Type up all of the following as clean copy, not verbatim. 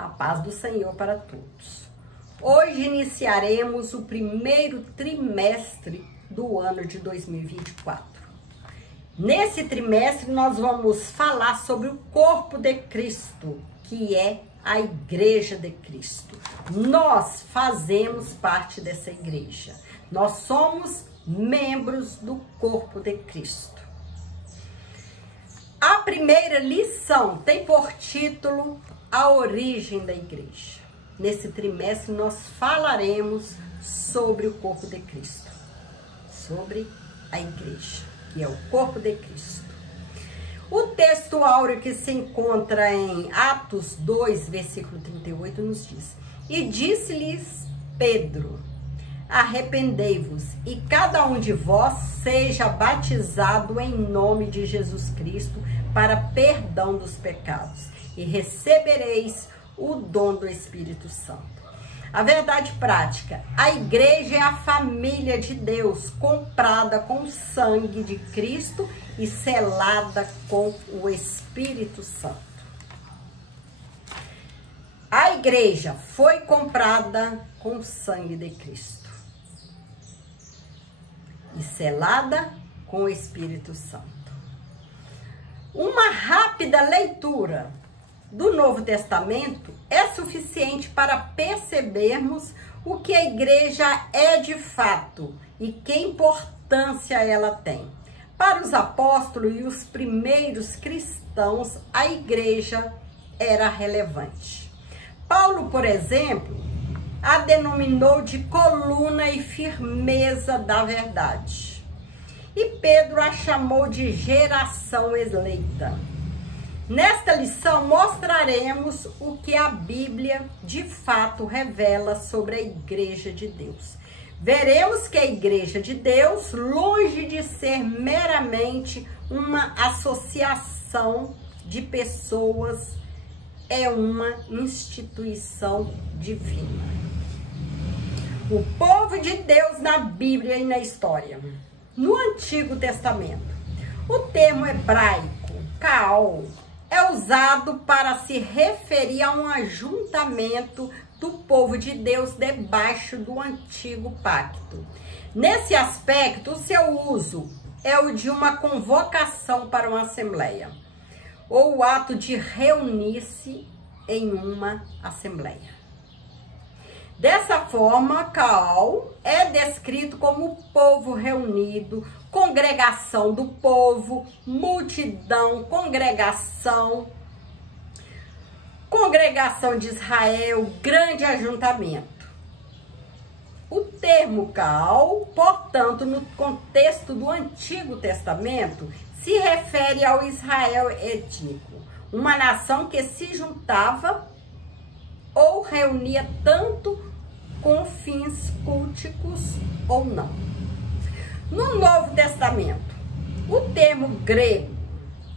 A paz do Senhor para todos. Hoje iniciaremos o primeiro trimestre do ano de 2024. Nesse trimestre nós vamos falar sobre o corpo de Cristo, que é a Igreja de Cristo. Nós fazemos parte dessa igreja. Nós somos membros do corpo de Cristo. A primeira lição tem por título A Origem da Igreja. Nesse trimestre nós falaremos sobre o corpo de Cristo, sobre a igreja, que é o corpo de Cristo. O texto áureo que se encontra em Atos 2, versículo 38, nos diz: E disse-lhes Pedro, arrependei-vos, e cada um de vós seja batizado em nome de Jesus Cristo para perdão dos pecados, e recebereis o dom do Espírito Santo. A verdade prática: a igreja é a família de Deus, comprada com o sangue de Cristo e selada com o Espírito Santo. A igreja foi comprada com o sangue de Cristo e selada com o Espírito Santo. Uma rápida leitura do Novo Testamento é suficiente para percebermos o que a igreja é de fato e que importância ela tem. Para os apóstolos e os primeiros cristãos, a igreja era relevante. Paulo, por exemplo, a denominou de coluna e firmeza da verdade. E Pedro a chamou de geração eleita. Nesta lição mostraremos o que a Bíblia de fato revela sobre a Igreja de Deus. Veremos que a Igreja de Deus, longe de ser meramente uma associação de pessoas, é uma instituição divina. O povo de Deus na Bíblia e na história. No Antigo Testamento, o termo hebraico, Kaol, é usado para se referir a um ajuntamento do povo de Deus debaixo do antigo pacto. Nesse aspecto, o seu uso é o de uma convocação para uma assembleia, ou o ato de reunir-se em uma assembleia. Dessa forma, Kaol é descrito como o povo reunido, congregação do povo, multidão, congregação de Israel, grande ajuntamento. O termo Kaol, portanto, no contexto do Antigo Testamento, se refere ao Israel étnico, uma nação que se juntava ou reunia tanto com fins culticos ou não. No Novo Testamento, o termo grego,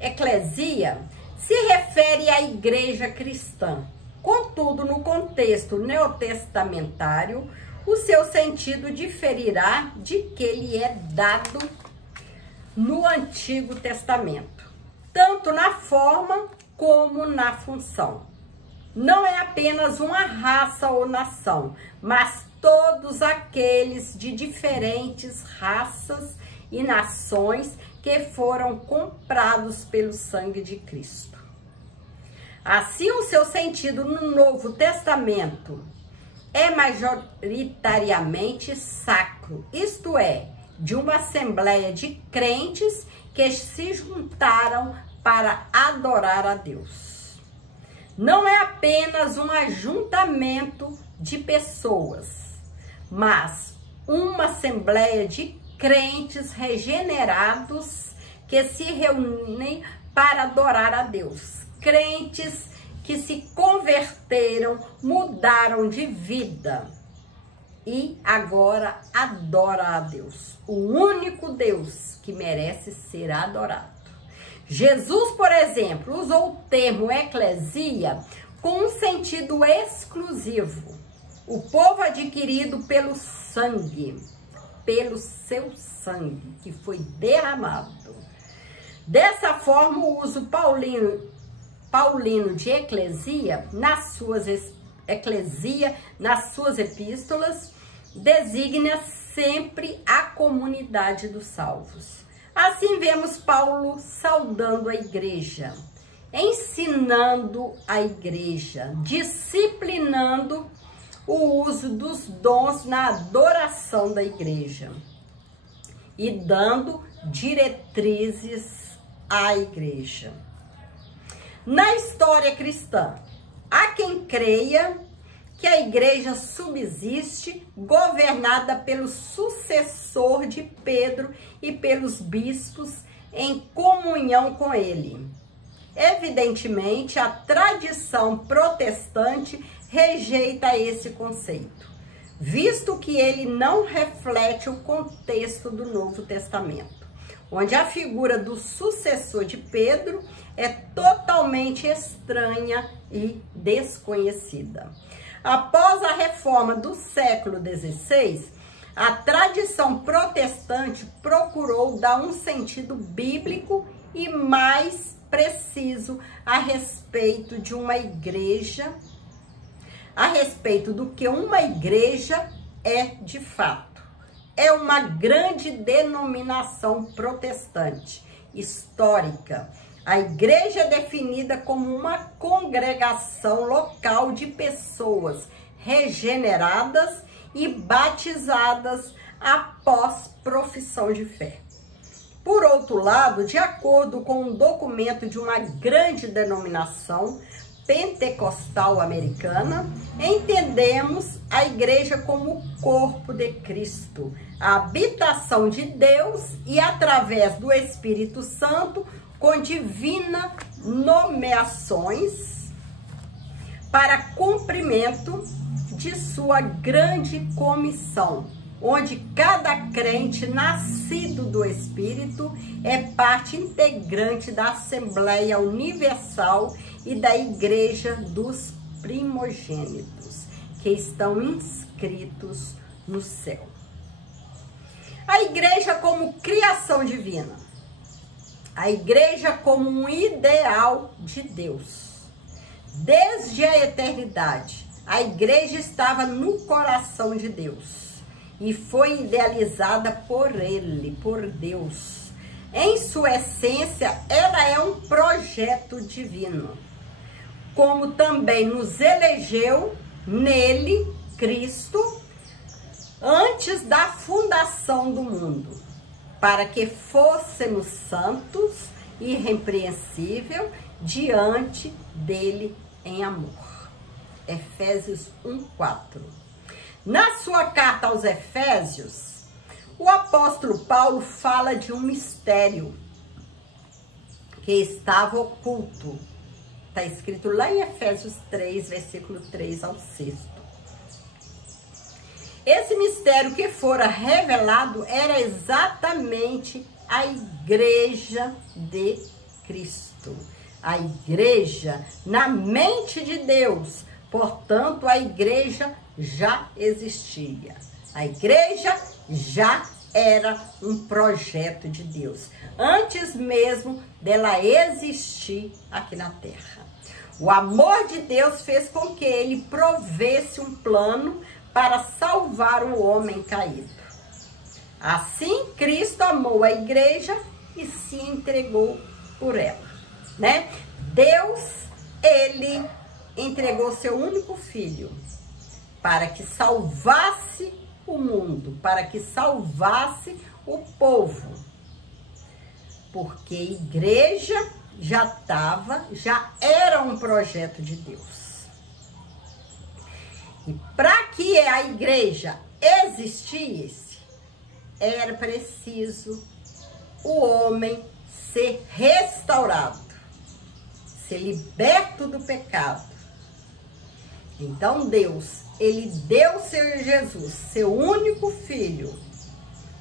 eclesia, se refere à igreja cristã. Contudo, no contexto neotestamentário, o seu sentido diferirá de que lhe é dado no Antigo Testamento, tanto na forma como na função. Não é apenas uma raça ou nação, mas todos aqueles de diferentes raças e nações que foram comprados pelo sangue de Cristo. Assim, o seu sentido no Novo Testamento é majoritariamente sacro, isto é, de uma assembleia de crentes que se juntaram para adorar a Deus. Não é apenas um ajuntamento de pessoas, mas uma assembleia de crentes regenerados que se reúnem para adorar a Deus. Crentes que se converteram, mudaram de vida e agora adoram a Deus, o único Deus que merece ser adorado. Jesus, por exemplo, usou o termo eclesia com um sentido exclusivo. O povo adquirido pelo sangue, pelo seu sangue, que foi derramado. Dessa forma, o uso paulino Paulino de Eclesia, nas suas epístolas, designa sempre a comunidade dos salvos. Assim vemos Paulo saudando a igreja, ensinando a igreja, disciplinando o uso dos dons na adoração da igreja e dando diretrizes à igreja. Na história cristã, há quem creia que a igreja subsiste governada pelo sucessor de Pedro e pelos bispos em comunhão com ele. Evidentemente, a tradição protestante rejeita esse conceito, visto que ele não reflete o contexto do Novo Testamento, onde a figura do sucessor de Pedro é totalmente estranha e desconhecida. Após a reforma do século XVI, a tradição protestante procurou dar um sentido bíblico e mais preciso a respeito de uma igreja, a respeito do que uma igreja é de fato. É uma grande denominação protestante, histórica. A igreja é definida como uma congregação local de pessoas regeneradas e batizadas após profissão de fé. Por outro lado, de acordo com um documento de uma grande denominação pentecostal americana, entendemos a igreja como o corpo de Cristo, a habitação de Deus e através do Espírito Santo, com divinas nomeações para cumprimento de sua grande comissão, onde cada crente nascido do Espírito é parte integrante da Assembleia Universal e da Igreja dos primogênitos, que estão inscritos no céu. A igreja como criação divina. A igreja como um ideal de Deus. Desde a eternidade, a igreja estava no coração de Deus e foi idealizada por Ele, por Deus. Em sua essência, ela é um projeto divino, como também nos elegeu nele, Cristo, antes da fundação do mundo, para que fôssemos santos e irrepreensíveis diante dele em amor. Efésios 1:4. Na sua carta aos Efésios, o apóstolo Paulo fala de um mistério que estava oculto. Está escrito lá em Efésios 3, versículo 3 ao 6. Esse mistério que fora revelado era exatamente a igreja de Cristo. A igreja na mente de Deus. Portanto, a igreja já existia. A igreja já era um projeto de Deus, antes mesmo dela existir aqui na terra. O amor de Deus fez com que ele provesse um plano para salvar o homem caído. Assim, Cristo amou a igreja e se entregou por ela, né? Deus, ele entregou seu único filho para que salvasse o mundo, para que salvasse o povo. Porque a igreja já era um projeto de Deus. E para que a igreja existisse, era preciso o homem ser restaurado, ser liberto do pecado. Então Deus, ele deu seu Jesus, seu único filho,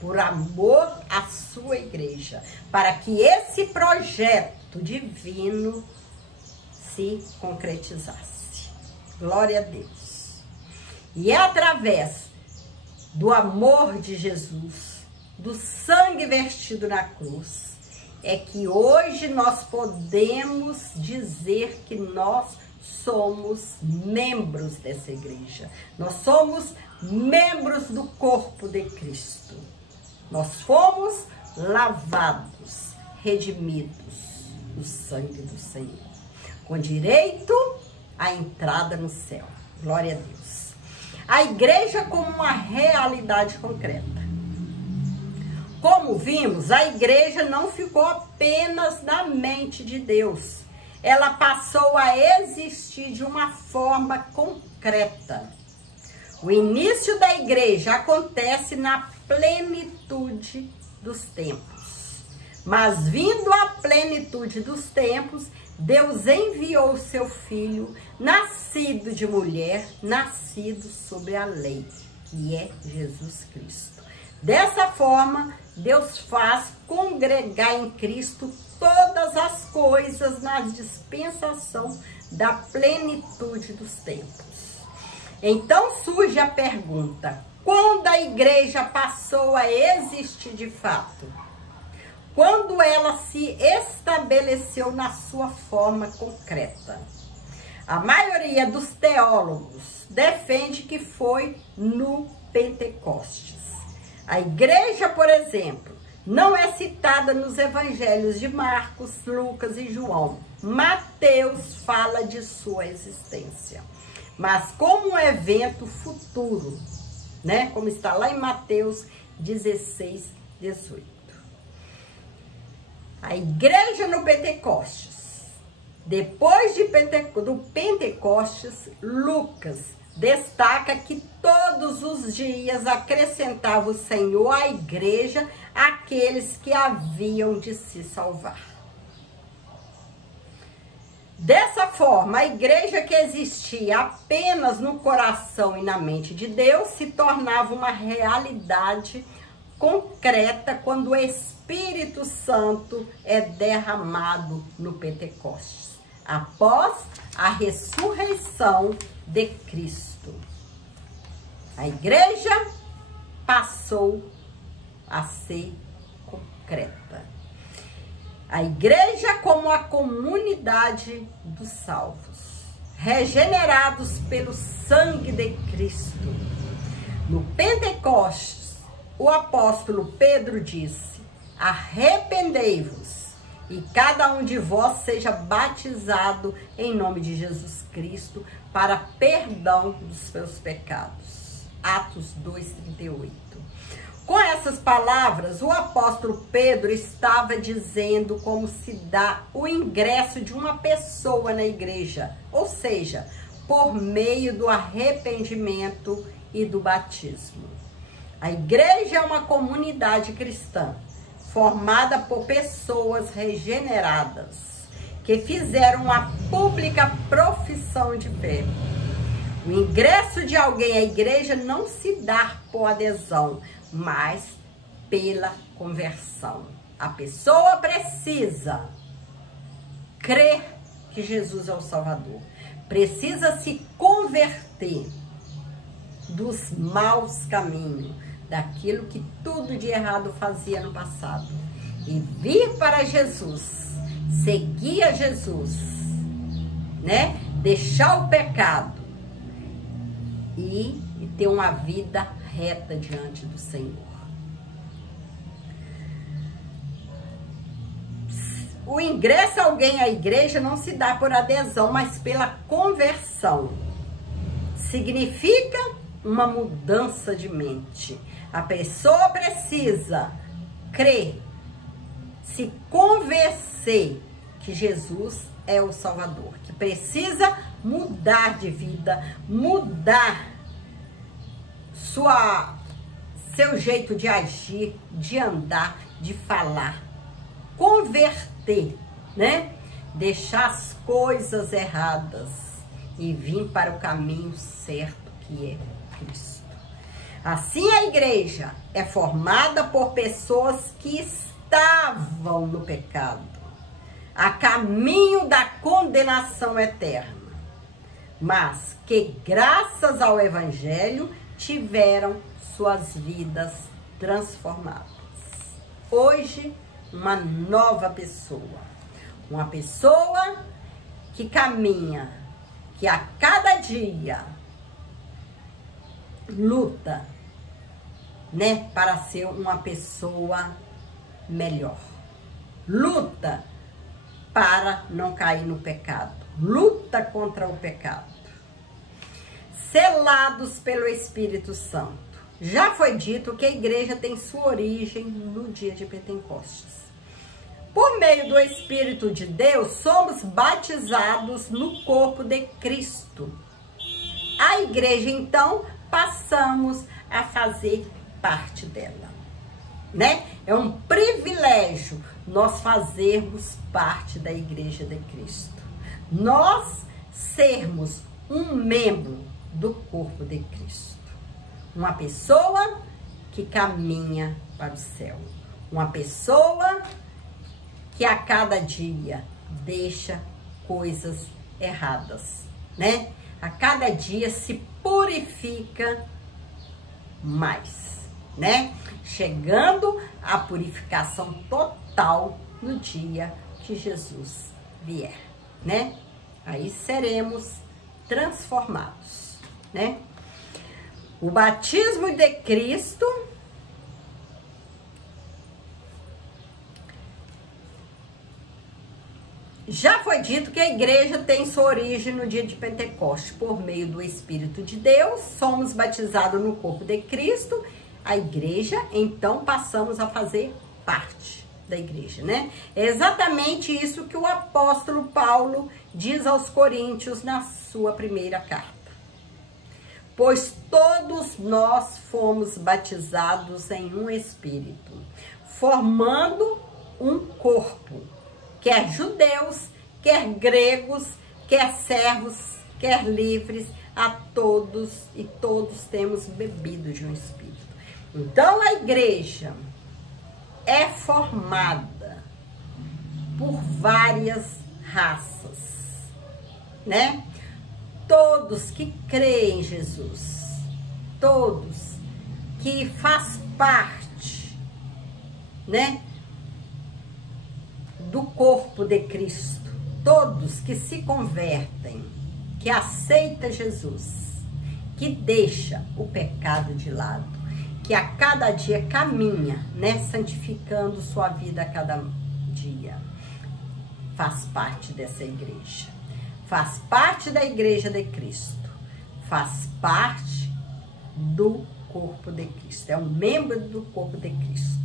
por amor à sua igreja, para que esse projeto divino se concretizasse. Glória a Deus. E é através do amor de Jesus, do sangue vertido na cruz é que hoje nós podemos dizer que nós somos membros dessa igreja. Nós somos membros do corpo de Cristo. Nós fomos lavados, redimidos no sangue do Senhor, com direito à entrada no céu. Glória a Deus. A igreja como uma realidade concreta. Como vimos, a igreja não ficou apenas na mente de Deus. Ela passou a existir de uma forma concreta. O início da igreja acontece na plenitude dos tempos. Mas vindo à plenitude dos tempos, Deus enviou seu Filho, nascido de mulher, nascido sob a lei, que é Jesus Cristo. Dessa forma, Deus faz congregar em Cristo todas as coisas na dispensação da plenitude dos tempos. Então surge a pergunta: quando a igreja passou a existir de fato? Quando ela se estabeleceu na sua forma concreta? A maioria dos teólogos defende que foi no Pentecostes. A igreja, por exemplo, não é citada nos evangelhos de Marcos, Lucas e João. Mateus fala de sua existência, mas como um evento futuro, né? Como está lá em Mateus 16, 18. A igreja no Pentecostes. Depois do Pentecostes, Lucas destaca que todos os dias acrescentava o Senhor à igreja aqueles que haviam de se salvar. Dessa forma, a igreja que existia apenas no coração e na mente de Deus se tornava uma realidade concreta quando o Espírito Santo é derramado no Pentecostes, após a ressurreição de Cristo. A igreja passou a ser concreta. A igreja como a comunidade dos salvos, regenerados pelo sangue de Cristo. No Pentecostes, o apóstolo Pedro disse: arrependei-vos e cada um de vós seja batizado em nome de Jesus Cristo para perdão dos seus pecados. Atos 2:38. Com essas palavras, o apóstolo Pedro estava dizendo como se dá o ingresso de uma pessoa na igreja, ou seja, por meio do arrependimento e do batismo. A igreja é uma comunidade cristã, formada por pessoas regeneradas, que fizeram uma pública profissão de fé. O ingresso de alguém à igreja não se dá por adesão, mas pela conversão. A pessoa precisa crer que Jesus é o Salvador, precisa se converter dos maus caminhos, daquilo que tudo de errado fazia no passado, e vir para Jesus, seguir a Jesus, né? Deixar o pecado e ter uma vida reta diante do Senhor. O ingresso a alguém à igreja não se dá por adesão, mas pela conversão. Significa uma mudança de mente. A pessoa precisa crer, se convencer que Jesus é o Salvador, que precisa mudar de vida, mudar seu jeito de agir, de andar, de falar, converter, né? Deixar as coisas erradas e vir para o caminho certo, que é Cristo. Assim, a igreja é formada por pessoas que estavam no pecado, a caminho da condenação eterna, mas que, graças ao Evangelho, tiveram suas vidas transformadas. Hoje, uma nova pessoa. Uma pessoa que caminha, que a cada dia luta, né, para ser uma pessoa melhor. Luta para não cair no pecado. Luta contra o pecado. Selados pelo Espírito Santo. Já foi dito que a igreja tem sua origem no dia de Pentecostes. Por meio do Espírito de Deus, somos batizados no corpo de Cristo. A igreja, então, passamos a fazer parte dela, né? É um privilégio nós fazermos parte da igreja de Cristo. Nós sermos um membro do corpo de Cristo. Uma pessoa que caminha para o céu. Uma pessoa que a cada dia deixa coisas erradas, né? A cada dia se purifica mais, né? Chegando à purificação total no dia que Jesus vier, né? Aí seremos transformados, né? O batismo de Cristo já foi dito que a igreja tem sua origem no dia de Pentecostes. Por meio do Espírito de Deus, somos batizados no corpo de Cristo. A igreja, então, passamos a fazer parte da igreja, né? É exatamente isso que o apóstolo Paulo diz aos Coríntios na sua primeira carta. Pois todos nós fomos batizados em um Espírito, formando um corpo, quer judeus, quer gregos, quer servos, quer livres, a todos, e todos temos bebido de um Espírito. Então a igreja é formada por várias raças, né? Todos que creem em Jesus, todos que faz parte, né, do corpo de Cristo, todos que se convertem, que aceita Jesus, que deixa o pecado de lado, que a cada dia caminha, né, santificando sua vida a cada dia, faz parte dessa igreja, faz parte da igreja de Cristo, faz parte do corpo de Cristo, é um membro do corpo de Cristo.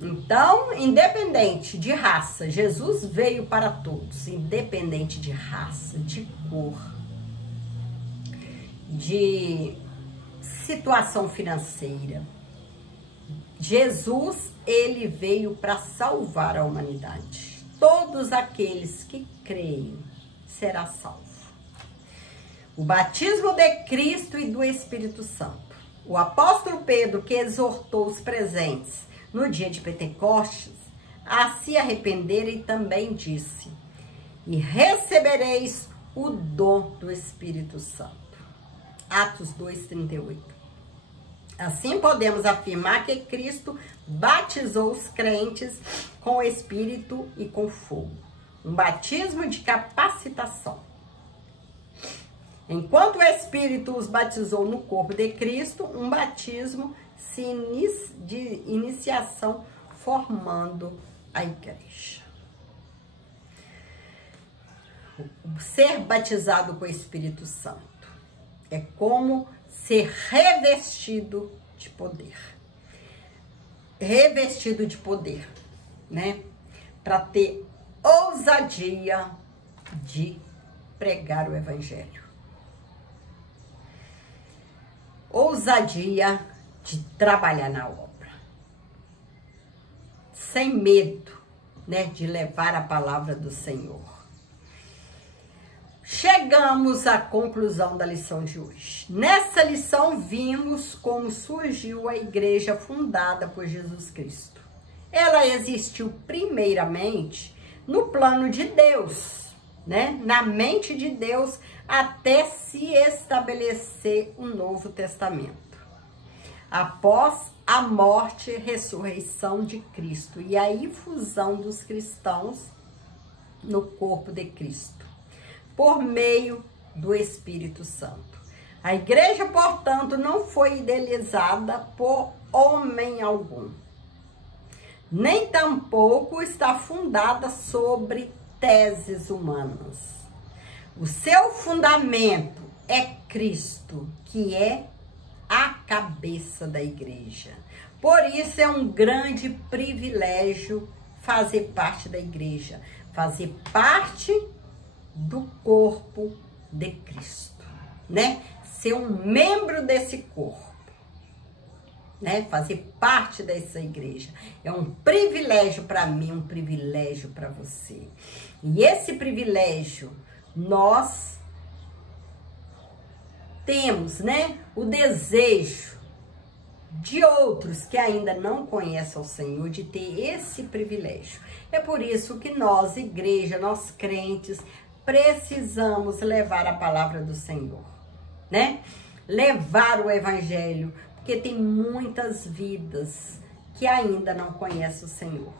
Então, independente de raça, Jesus veio para todos, independente de raça, de cor, de situação financeira. Jesus, ele veio para salvar a humanidade. Todos aqueles que creem será salvo. O batismo de Cristo e do Espírito Santo. O apóstolo Pedro, que exortou os presentes no dia de Pentecostes a se arrependerem, também disse: e recebereis o dom do Espírito Santo. Atos 2:38. Assim podemos afirmar que Cristo batizou os crentes com o Espírito e com fogo. Um batismo de capacitação. Enquanto o Espírito os batizou no corpo de Cristo, um batismo de iniciação formando a igreja. Ser batizado com o Espírito Santo é como ser revestido de poder. Revestido de poder, né? Para ter ousadia de pregar o evangelho. Ousadia de trabalhar na obra. Sem medo, né, de levar a palavra do Senhor. Chegamos à conclusão da lição de hoje. Nessa lição vimos como surgiu a igreja fundada por Jesus Cristo. Ela existiu primeiramente no plano de Deus, né? Na mente de Deus, até se estabelecer um Novo Testamento. Após a morte e ressurreição de Cristo e a infusão dos cristãos no corpo de Cristo, por meio do Espírito Santo. A igreja, portanto, não foi idealizada por homem algum, nem tampouco está fundada sobre teses humanas. O seu fundamento é Cristo, que é a cabeça da igreja. Por isso é um grande privilégio fazer parte da igreja, fazer parte do corpo de Cristo, né? Ser um membro desse corpo, né? Fazer parte dessa igreja. É um privilégio para mim, um privilégio para você. E esse privilégio nós temos, né? O desejo de outros que ainda não conhecem o Senhor de ter esse privilégio. É por isso que nós, igreja, nós crentes, precisamos levar a palavra do Senhor, né? Levar o evangelho, porque tem muitas vidas que ainda não conhecem o Senhor.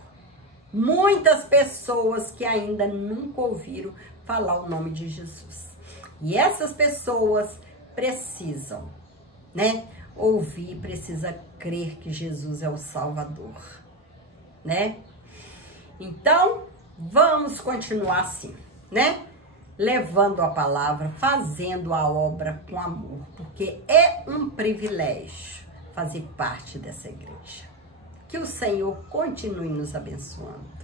Muitas pessoas que ainda nunca ouviram falar o nome de Jesus. E essas pessoas precisam, né? Ouvir, precisa crer que Jesus é o Salvador, né? Então, vamos continuar assim, né? Levando a palavra, fazendo a obra com amor, porque é um privilégio fazer parte dessa igreja. Que o Senhor continue nos abençoando.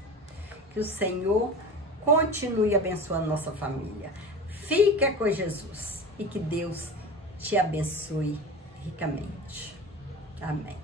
Que o Senhor continue abençoando nossa família. Fica com Jesus e que Deus te abençoe ricamente. Amém.